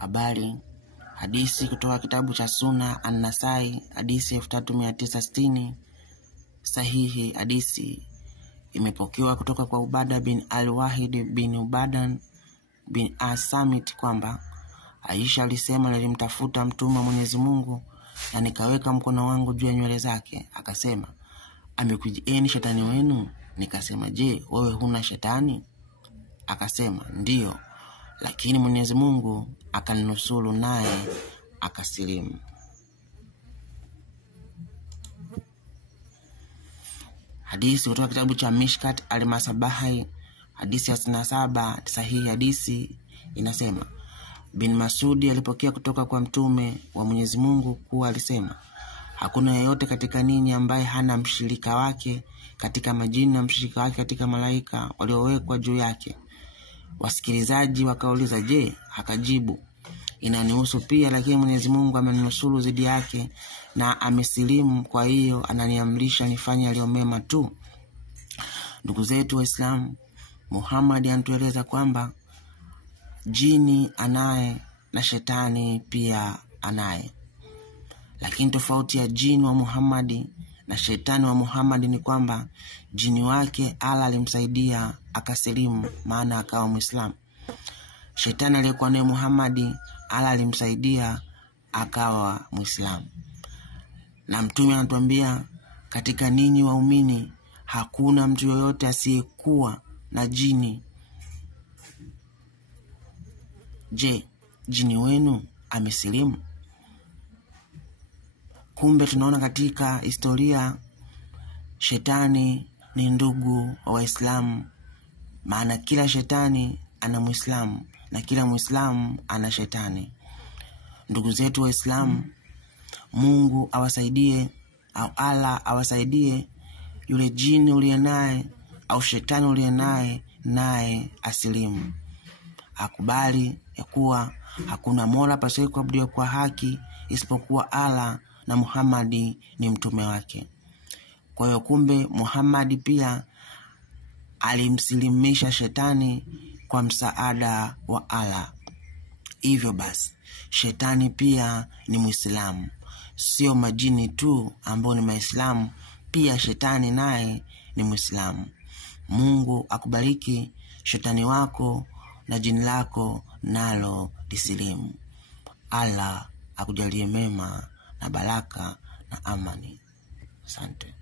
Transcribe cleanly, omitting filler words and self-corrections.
Habari. Hadithi kutoka kitabu cha Sunna An-Nasai, hadithi 3960. Sahihi. Hadithi imepokewa kutoka kwa Ubada bin al-Wahid bin Ubadan bin As-Samit kwamba Aisha alisema, nilimtafuta mtume wa Mwenyezi Mungu na nikaweka mkono wangu juu ya nywele zake. Akasema, amekujieni shetani wenu? Nikasema, je, wewe huna shetani? Akasema, ndiyo, lakini Mwenyezi Mungu akaninusuru naye akasilimu. Hadithi kutoka kitabu cha Mishkat al-Masabahai, hadithi ya 67. Sahihi. Hadithi inasema, bin Masudi alipokea kutoka kwa mtume wa Mwenyezi Mungu kuwa alisema, hakuna yeyote katika ninyi ambaye hana mshirika wake katika majini na mshirika wake katika malaika waliowekwa juu yake. Wasikilizaji wakauliza, je? Akajibu, inanihusu pia, lakini Mwenyezi Mungu ameninusuru zidi yake na amesilimu, kwa hiyo ananiamrisha nifanye yaliyo mema tu. Ndugu zetu Waislamu, Muhammad anatueleza kwamba jini anaye na shetani pia anaye, lakini tofauti ya jini wa Muhammad na shetani wa Muhammad ni kwamba jini wake Allah alimsaidia akasilimu, maana akawa Muislamu. Shetani aliyekuwa naye Muhammad Allah alimsaidia akawa Muislamu. Na mtume anatuambia, katika ninyi waumini hakuna mtu yoyote asiyekuwa na jini. Je, jini wenu amesilimu? Kumbe tunaona katika historia shetani ni ndugu wa Waislamu, maana kila shetani ana Muislamu na kila Muislamu ana shetani. Ndugu zetu Waislamu, Mungu awasaidie, au Allah awasaidie yule jini uliye naye au shetani uliye naye asilimu, akubali ya kuwa hakuna mola pasipo kuabudiwa kwa haki isipokuwa Allah na Muhammad ni mtume wake. Kwa hiyo kumbe Muhammad pia alimsilimisha shetani kwa msaada wa Allah. Hivyo basi shetani pia ni Muislamu, sio majini tu ambao ni Waislamu, pia shetani naye ni Muislamu. Mungu akubariki, shetani wako na jini lako nalo lisilimu. Allah akujalie mema na baraka na amani. Asante.